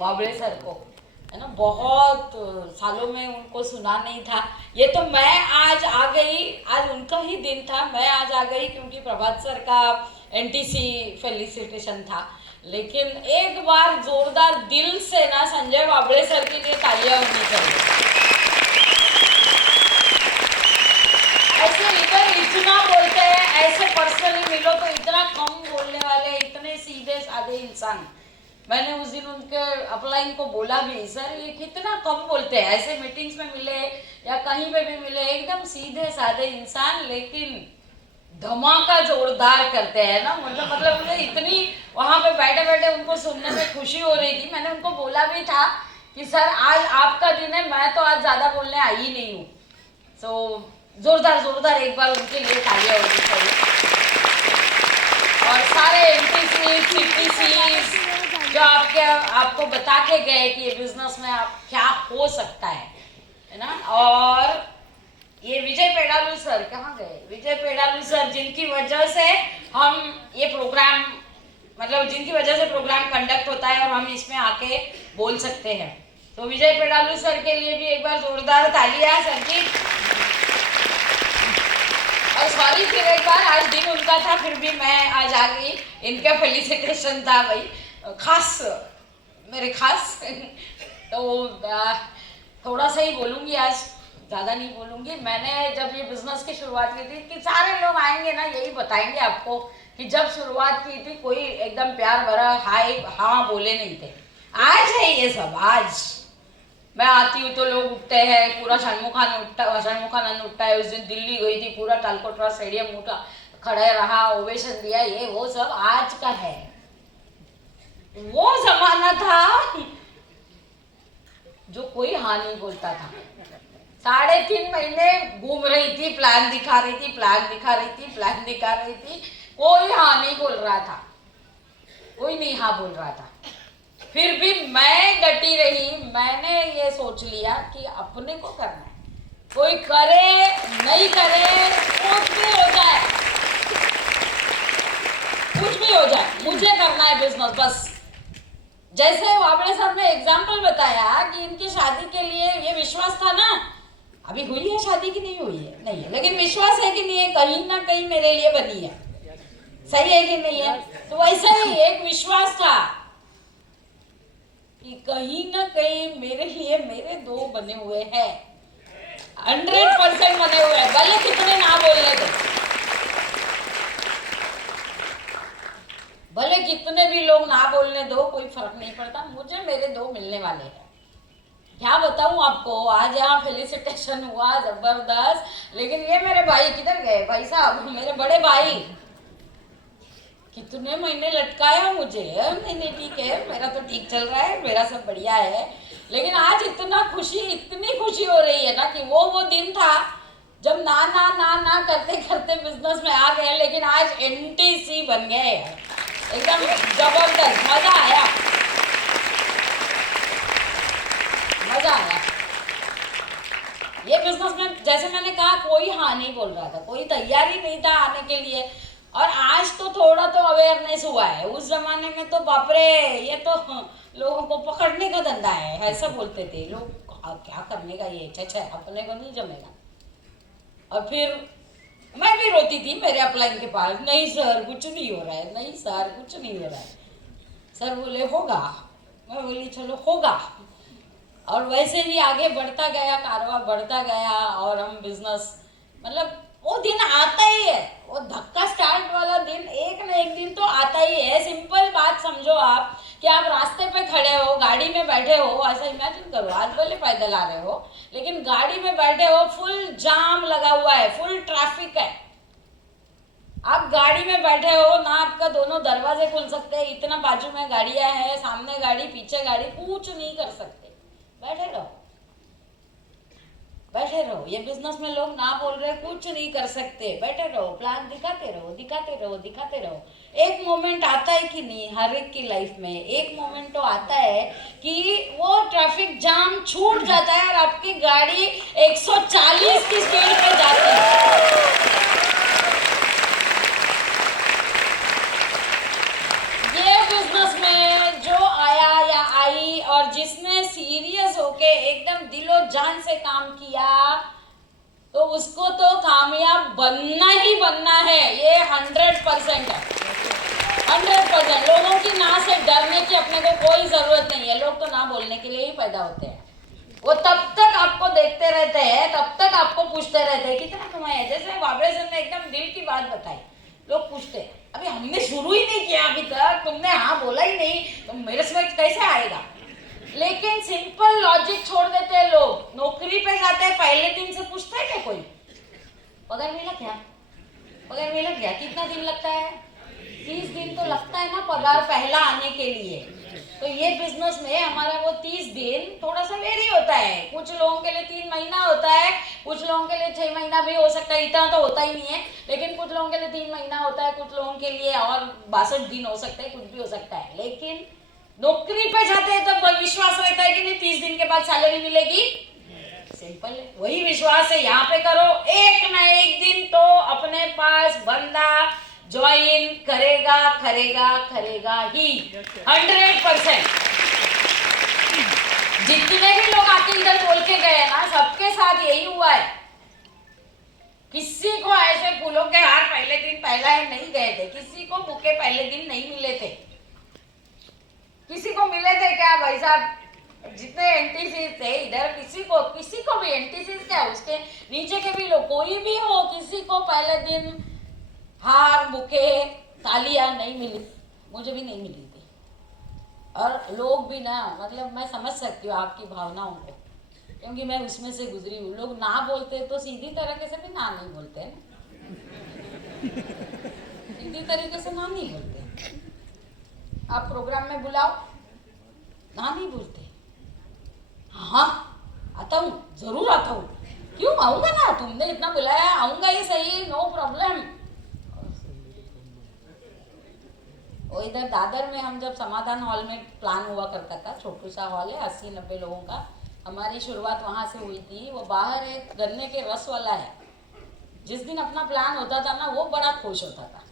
वाबड़े sir को, है ना, बहुत सालों में उनको सुना नहीं था। ये तो मैं आज आ गई, आज उनका ही दिन था, मैं आज आ गई क्योंकि प्रभात सर का एनटीसी फेलिसिटेशन था। लेकिन एक बार जोरदार दिल से ना संजय वाबड़े सर के लिए तालियां होनी चाहिए। ऐसे इधर इतना बोलते हैं, ऐसे पर्सनली मिलो तो इतना कम बोलने वाले, इतने सीधे साधे इंसान। मैंने उस दिन उनके अपलाइन को बोला भी, सर ये कितना कम बोलते हैं, ऐसे मीटिंग्स में मिले या कहीं पे भी मिले, एकदम सीधे साधे इंसान, लेकिन धमाका जोरदार करते हैं ना। मतलब मुझे इतनी वहां पे बैठे बैठे उनको सुनने में खुशी हो रही थी। मैंने उनको बोला भी था कि सर आज आपका दिन है, मैं तो आज ज्यादा बोलने आई नहीं हूँ। सो जोरदार जोरदार एक बार उनके लिए तालियां होनी चाहिए। और सारे एमटीसी सीटीसी जो आपको बता के गए कि ये बिजनेस में आप क्या हो सकता है ना। और ये विजय पेड़ालू सर कहाँ गए, विजय पेड़ालू सर जिनकी वजह से हम ये प्रोग्राम, मतलब जिनकी वजह से प्रोग्राम कंडक्ट होता है और हम इसमें आके बोल सकते हैं। तो विजय पेड़ालू सर के लिए भी एक बार जोरदार तालियां सर की। और सॉरी फिर एक बार, आज दिन उनका था फिर भी मैं आज आ गई, इनका फेलिसिटेशन था भाई, खास मेरे खास। तो थोड़ा सा ही बोलूँगी आज, ज़्यादा नहीं बोलूँगी। मैंने जब ये बिजनेस की शुरुआत की थी कि सारे लोग आएंगे ना यही बताएंगे आपको कि जब शुरुआत की थी कोई एकदम प्यार भरा हाय हाँ बोले नहीं थे। आज है ये सब, आज मैं आती हूँ तो लोग उठते हैं, पूरा षणमुखानंद उठता है। उस दिन दिल्ली गई थी, पूरा तालकोटरा स्टेडियम उठा, खड़े रहा, ओवेशन दिया, ये वो सब आज का है। वो जमाना था जो कोई हाँ नहीं बोलता था। 3.5 महीने घूम रही थी, प्लान दिखा रही थी, प्लान दिखा रही थी, प्लान दिखा रही थी, कोई हाँ नहीं बोल रहा था, कोई नहीं हाँ बोल रहा था। फिर भी मैं डटी रही। मैंने ये सोच लिया कि अपने को करना है, कोई करे नहीं करे कुछ भी हो जाए, कुछ भी हो जाए, मुझे करना है बिजनेस बस। जैसे वाबड़े साहब ने एग्जाम्पल बताया कि इनकी शादी के लिए ये विश्वास था ना, अभी हुई है शादी की नहीं हुई है, नहीं है, लेकिन विश्वास है कि नहीं है, कहीं ना कहीं मेरे लिए बनी है, सही है कि नहीं है। तो वैसा ही एक विश्वास था कि कहीं ना कहीं मेरे लिए मेरे 2 बने हुए हैं, 100% बने हुए हैं, भले कितने ना बोलने दो, भले कितने भी लोग ना बोलने दो, कोई फर्क नहीं पड़ता, मुझे मेरे 2 मिलने वाले हैं। क्या बताऊं आपको, आज यहाँ फेलिसिटेशन हुआ जबरदस्त, लेकिन ये मेरे भाई किधर गए, भाई साहब मेरे बड़े भाई, कितने महीने लटकाया मुझे। मैंने ठीक है, मेरा तो ठीक चल रहा है, मेरा सब बढ़िया है, लेकिन आज इतना खुशी, इतनी खुशी हो रही है ना कि वो दिन था जब ना ना ना ना करते करते बिजनेस में आ गए, लेकिन आज एनटीसी बन गए, एकदम जबरदस्त, मजा आया, मजा आया। ये बिजनेस में जैसे मैंने कहा कोई हाँ नहीं बोल रहा था, कोई तैयारी नहीं था आने के लिए। और आज तो थोड़ा तो अवेयरनेस हुआ है, उस जमाने में तो बापरे ये तो लोगों को पकड़ने का धंधा है, ऐसा बोलते थे लोग, क्या करने का ये, अच्छा अपने को नहीं जमेगा। और फिर मैं भी रोती थी मेरे अपलाइन के पास, नहीं सर कुछ नहीं हो रहा है, नहीं सर कुछ नहीं हो रहा है। सर बोले होगा, मैं बोली चलो होगा। और वैसे ही आगे बढ़ता गया, कारोबार बढ़ता गया, और हम बिजनेस, मतलब वो दिन आता ही है, वो धक्का स्टार्ट वाला दिन एक ना एक दिन तो आता ही है। सिंपल बात समझो आप कि आप रास्ते पे खड़े हो, गाड़ी में बैठे हो, ऐसा इमेजिन करो, आज भले पैदल आ रहे हो लेकिन गाड़ी में बैठे हो, फुल जाम लगा हुआ है, फुल ट्रैफिक है, आप गाड़ी में बैठे हो ना, आपका दोनों दरवाजे खुल सकते हैं, इतना बाजू में गाड़ियां हैं, सामने गाड़ी पीछे गाड़ी, कुछ नहीं कर सकते, बैठे रहो, बैठे रहो। ये बिजनेस में लोग ना बोल रहे कुछ नहीं कर सकते, बैठे रहो, प्लान दिखाते रहो, दिखाते रहो, दिखाते रहो। एक मोमेंट आता है कि नहीं, हर एक की लाइफ में एक मोमेंट तो आता है कि वो ट्रैफिक जाम छूट जाता है और आपकी गाड़ी 140 की स्पीड पे जाती है। ये बिजनेस में जो आया या आई और दिलो जान से काम किया तो उसको तो कामयाब बनना ही बनना है। ये 100% है, 100%। लोगों की ना से डरने की अपने को कोई जरूरत नहीं है। लोग तो ना बोलने के लिए ही पैदा होते हैं। वो तब तक आपको देखते रहते हैं, तब तक आपको पूछते रहते हैं कितना कमाया। जैसे बाबरे सर ने एकदम दिल की बात बताई, लोग पूछते हैं अभी हमने शुरू ही नहीं किया, अभी तक तुमने हाँ बोला ही नहीं, तो मेरे से कैसे आएगा। लेकिन सिंपल लॉजिक छोड़ देते हैं लोग। नौकरी पे जाते हैं, पहले दिन से पूछता है क्या कोई पगार मिला क्या, पगार मिला क्या, कितना दिन लगता है, 30 दिन तो लगता है ना पगार पहला आने के लिए। तो ये बिजनेस में हमारा वो 30 दिन थोड़ा सा वेरी होता है। कुछ लोगों के लिए 3 महीना होता है, कुछ लोगों के लिए 6 महीना भी हो सकता है, इतना तो होता ही नहीं है। लेकिन कुछ लोगों के लिए 3 महीना होता है, कुछ लोगों के लिए और 62 दिन हो सकते हैं, कुछ भी हो सकता है। लेकिन नौकरी पे जाते हैं तो विश्वास रहता है कि नहीं 30 दिन के बाद सैलरी मिलेगी। सिंपल है, वही विश्वास है यहाँ पे करो। एक ना एक दिन तो अपने पास बंदा ज्वाइन करेगा करेगा करेगा ही, 100%। जितने भी लोग आके इधर बोल के गए ना, सबके साथ यही हुआ है। किसी को ऐसे फूलों के हार पहले दिन पहला ही नहीं गए थे, किसी को बुके पहले दिन नहीं मिले थे, किसी को मिले थे क्या भाई साहब। जितने एंटीसीज थे इधर, किसी को भी एंटीसीज क्या, उसके नीचे के भी लोग कोई भी हो, किसी को पहले दिन हार बुके तालियां नहीं मिली। मुझे भी नहीं मिली थी। और लोग भी ना, मतलब मैं समझ सकती हूँ आपकी भावनाओं को, क्योंकि मैं उसमें से गुजरी हूँ। लोग ना बोलते तो सीधी तरीके से भी ना नहीं बोलते हैं, सीधी तरीके से ना नहीं बोलते। आप प्रोग्राम में बुलाओ, ना नहीं बोलते, हाँ आता हूँ, जरूर आता हूँ, क्यों आऊंगा ना, तुमने इतना बुलाया आऊंगा ही सही, नो प्रॉब्लम। और इधर दादर में हम जब समाधान हॉल में प्लान हुआ करता था, छोटू सा हॉल है 80-90 लोगों का, हमारी शुरुआत वहाँ से हुई थी। वो बाहर एक गन्ने के रस वाला है, जिस दिन अपना प्लान होता था ना वो बड़ा खुश होता था,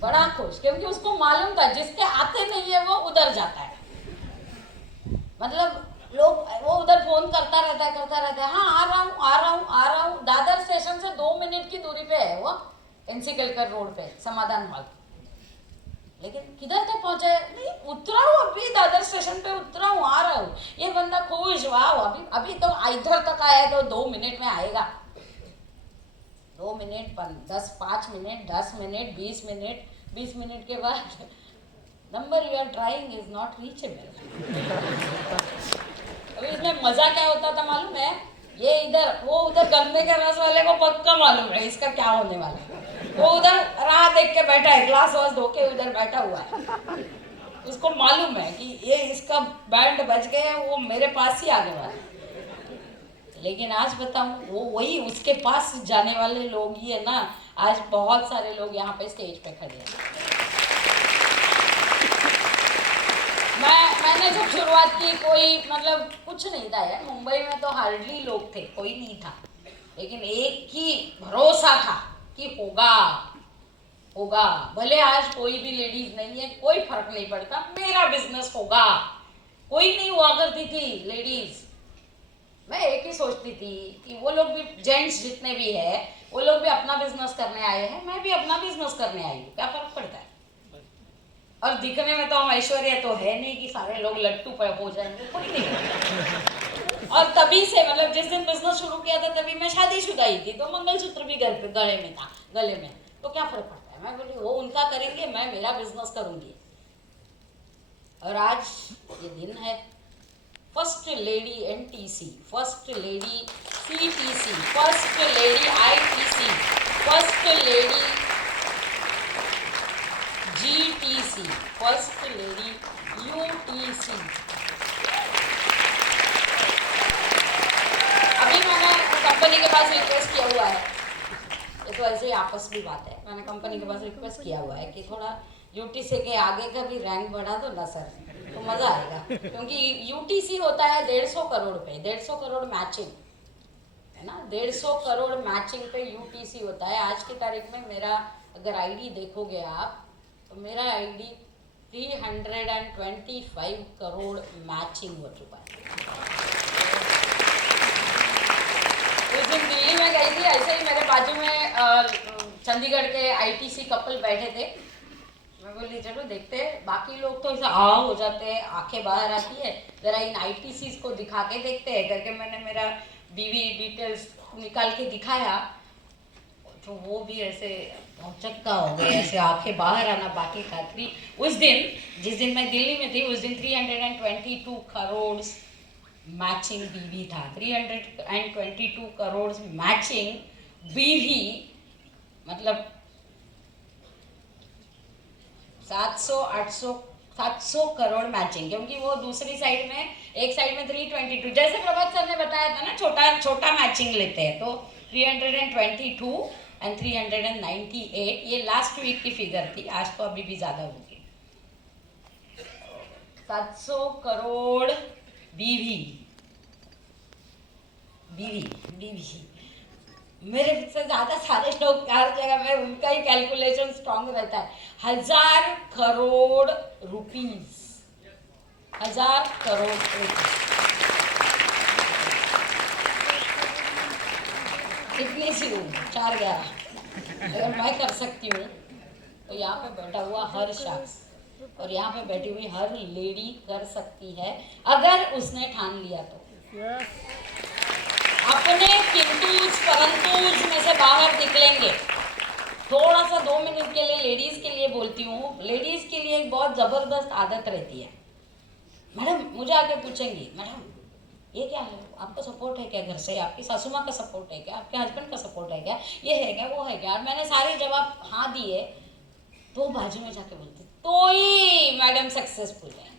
बड़ा खुश, क्योंकि उसको मालूम था जिसके आते नहीं है वो उधर जाता है। मतलब लोग वो उधर फोन करता रहता है, हाँ आ रहा हूँ आ रहा हूँ आ रहा हूँ। दादर स्टेशन से 2 मिनट की दूरी पे है वो, एनसी कलकर रोड पे समाधान हॉल। लेकिन किधर तक पहुंचा है, नहीं उतरा हूँ अभी, दादर स्टेशन पे उतरा हूँ, आ रहा हूँ। ये बंदा खुश, वाह अभी तो इधर तक आया है, तो 2 मिनट में आएगा। 2 minute 5 minute 10 minute 20 minute 20 minute के बाद number you are trying is not reachable. अभी इसमें मजा क्या होता था मालूम है, ये इधर वो उधर गन्ने के रस वाले को पक्का मालूम है इसका क्या होने वाला है। वो उधर राह देख के बैठा है, ग्लास वास धो के उधर बैठा हुआ है, उसको मालूम है कि ये इसका बैंड बज गया, वो मेरे पास ही आने वाला है। लेकिन आज बताऊं, वो वही उसके पास जाने वाले लोग ही है ना। आज बहुत सारे लोग यहाँ पे स्टेज पे खड़े हैं। मैंने जब शुरुआत की कोई मतलब कुछ नहीं था यार, मुंबई में तो हार्डली लोग थे, कोई नहीं था। लेकिन एक ही भरोसा था कि होगा होगा, भले आज कोई भी लेडीज नहीं है, कोई फर्क नहीं पड़ता, मेरा बिजनेस होगा। कोई नहीं हुआ करती थी लेडीज। मैं एक ही सोचती थी कि वो लोग भी, जेंट्स जितने भी है वो लोग भी अपना बिजनेस करने आए हैं, मैं भी अपना बिजनेस करने आई हूँ, क्या फर्क पड़ता है। और दिखने में तो हम ऐश्वर्या तो है नहीं कि सारे लोग लट्टू पे हो जाएंगे, कोई नहीं। और तभी से मतलब जिस दिन बिजनेस शुरू किया था तभी मैं शादीशुदा ही थी, तो मंगलसूत्र भी घर पे गले में था, गले में, तो क्या फर्क पड़ता है। मैं बोली वो उनका करेंगे, मैं मेरा बिजनेस करूंगी। और आज ये दिन है, first lady NTC, first lady CTC, first lady ITC, first lady GTC, first lady UTC. अभी मैंने कंपनी के पास रिक्वेस्ट किया हुआ है, ये तो ऐसे ही आपस की बात है, मैंने कंपनी के पास रिक्वेस्ट किया हुआ है कि थोड़ा यूटीसी के आगे का भी रैंक बढ़ा दो ना सर, तो मज़ा आएगा। क्योंकि यूटीसी होता है 150 करोड़ पे, 150 करोड़ मैचिंग है ना, 150 करोड़ मैचिंग पे यूटीसी होता है। आज की तारीख में मेरा अगर आईडी देखोगे आप, तो मेरा आईडी 325 करोड़ मैचिंग हो चुका है। उस दिन दिल्ली में गई थी, ऐसे ही मेरे बाजू में चंडीगढ़ के आईटीसी कपल बैठे थे। मैं बोली चलो देखते हैं, बाकी लोग तो ऐसे आ हो जाते हैं, आंखें बाहर आती है, जरा इन आईटीसी को दिखा के देखते हैं करके मैंने मेरा बीवी डिटेल्स निकाल के दिखाया, तो वो भी ऐसे चक्का हो गए, ऐसे आंखें बाहर आना बाकी था। उस दिन जिस दिन मैं दिल्ली में थी उस दिन 322 करोड़ मैचिंग बीवी था। 322 करोड़ मैचिंग बीवी, मतलब 700 करोड़ मैचिंग, क्योंकि वो दूसरी साइड में, एक साइड में 322, जैसे प्रभात सर ने बताया था ना, छोटा छोटा मैचिंग लेते हैं, तो 322 एंड 398, ये लास्ट वीक की फिगर थी, आज तो अभी भी ज्यादा होगी। 700 करोड़ बीवी बीवी बीवी, मेरे से ज्यादा सारे लोग हर जगह में उनका ही कैलकुलेशन स्ट्रॉन्ग रहता है। 1000 करोड़ रुपीस, 1000 करोड़ रुपीस कितनी सी हूँ, 411। अगर मैं कर सकती हूँ तो यहाँ पे बैठा हुआ हर शख्स और यहाँ पे बैठी हुई हर लेडी कर सकती है, अगर उसने ठान लिया तो। अपने किंतुज परंतुज में से बाहर निकलेंगे। थोड़ा सा 2 मिनट के लिए लेडीज के लिए बोलती हूँ। लेडीज के लिए एक बहुत जबरदस्त आदत रहती है। मैडम मुझे आके पूछेंगी, मैडम ये क्या है, आपका सपोर्ट है क्या घर से, आपकी सासू माँ का सपोर्ट है क्या, आपके हस्बैंड का सपोर्ट है क्या, ये है क्या, वो है क्या। और मैंने सारे जवाब हाँ दिए तो बाजू में जाके बोलती, तो ही मैडम सक्सेसफुल है।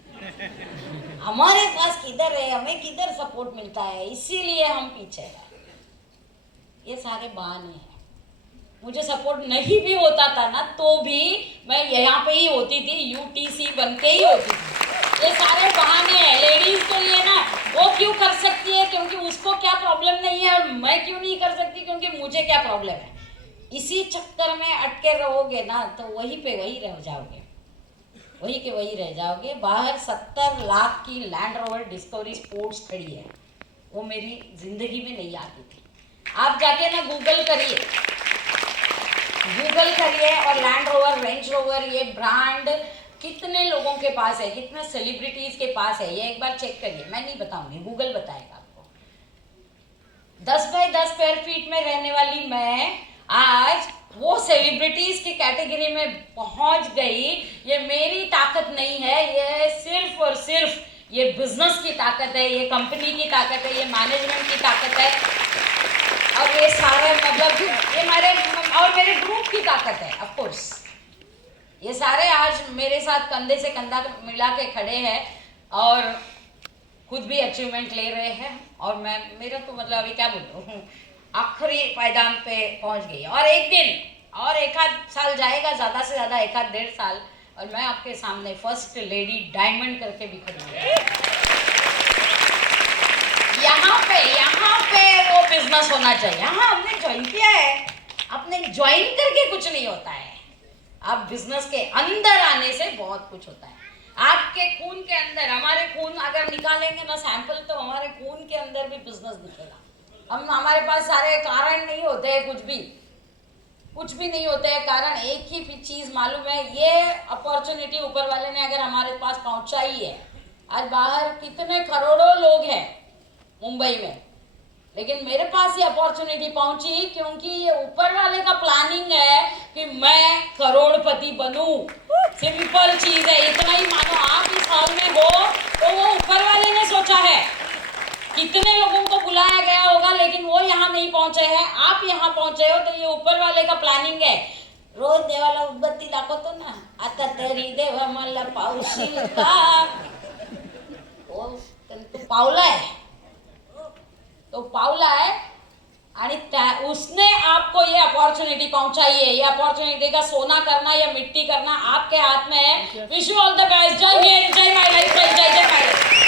हमारे पास किधर है, हमें किधर सपोर्ट मिलता है, इसीलिए हम पीछे हैं। ये सारे बहाने हैं। मुझे सपोर्ट नहीं भी होता था ना, तो भी मैं यहाँ पे ही होती थी, यूटीसी बन के ही होती थी। ये सारे बहाने हैं लेडीज के लिए ना। वो क्यों कर सकती है क्योंकि उसको क्या प्रॉब्लम नहीं है, और मैं क्यों नहीं कर सकती क्योंकि मुझे क्या प्रॉब्लम है। इसी चक्कर में अटके रहोगे ना तो वहीं पे वही रह जाओगे, वही के वही रह जाओगे। बाहर 70 लाख की लैंड रोवर डिस्कवरी स्पोर्ट्स खड़ी है, वो मेरी जिंदगी में नहीं आती थी। आप जाके ना गूगल करिए और लैंड रोवर, रेंज रोवर, ये ब्रांड कितने लोगों के पास है, कितने सेलिब्रिटीज के पास है, ये एक बार चेक करिए। मैं नहीं बताऊंगी, गूगल बताएगा आपको। 10 बाय 10 स्क्वायर फीट में रहने वाली मैं आज वो सेलिब्रिटीज की कैटेगरी में पहुंच गई। ये मेरी ताकत नहीं है, ये सिर्फ और सिर्फ ये बिजनेस की ताकत है, ये कंपनी की ताकत है, ये मैनेजमेंट की ताकत है, और ये सारे मतलब ये मेरे ग्रुप की ताकत है। ऑफ कोर्स ये सारे आज मेरे साथ कंधे से कंधा मिला के खड़े हैं और खुद भी अचीवमेंट ले रहे हैं, और मैं मेरा तो मतलब अभी क्या बोल रहा हूँ, आखिरी पायदान पे पहुंच गई। और एक दिन और 1 आध साल जाएगा, ज्यादा से ज्यादा 1 आध 1.5 साल, और मैं आपके सामने फर्स्ट लेडी डायमंड करके भी खड़ी हूँ। यहाँ पे वो बिजनेस होना चाहिए। हाँ, हमने ज्वाइन किया है, आपने ज्वाइन करके कुछ नहीं होता है। आप बिजनेस के अंदर आने से बहुत कुछ होता है। आपके खून के अंदर, हमारे खून अगर निकालेंगे ना सैंपल, तो हमारे खून के अंदर भी बिजनेस दिखेगा। हमारे पास सारे कारण नहीं होते हैं, कुछ भी नहीं होते हैं कारण। एक ही चीज मालूम है, ये अपॉर्चुनिटी ऊपर वाले ने अगर हमारे पास पहुंचाई है। आज बाहर कितने करोड़ों लोग हैं मुंबई में, लेकिन मेरे पास ये अपॉर्चुनिटी पहुंची क्योंकि ये ऊपर वाले का प्लानिंग है कि मैं करोड़पति बनूं। सिंपल चीज है, इतना ही मानो। आप इस हॉल में हो तो वो ऊपर वाले ने सोचा है। कितने लोगों को बुलाया गया होगा लेकिन वो यहाँ नहीं पहुंचे हैं, आप यहाँ पहुंचे हो, तो ये ऊपर वाले का प्लॅनिंग आहे। रोज देवाला उदबत्ती दाखवतो ना, आता तरी देवा मला पावशील का, तो पावला है आणि उसने आपको ये अपॉर्चुनिटी पहुंचाई है। ये अपॉर्चुनिटी का सोना करना या मिट्टी करना आपके हाथ में है। Wish you all the best. जय हिंद, जय माय लाइफ, जय जय माय लाइफ।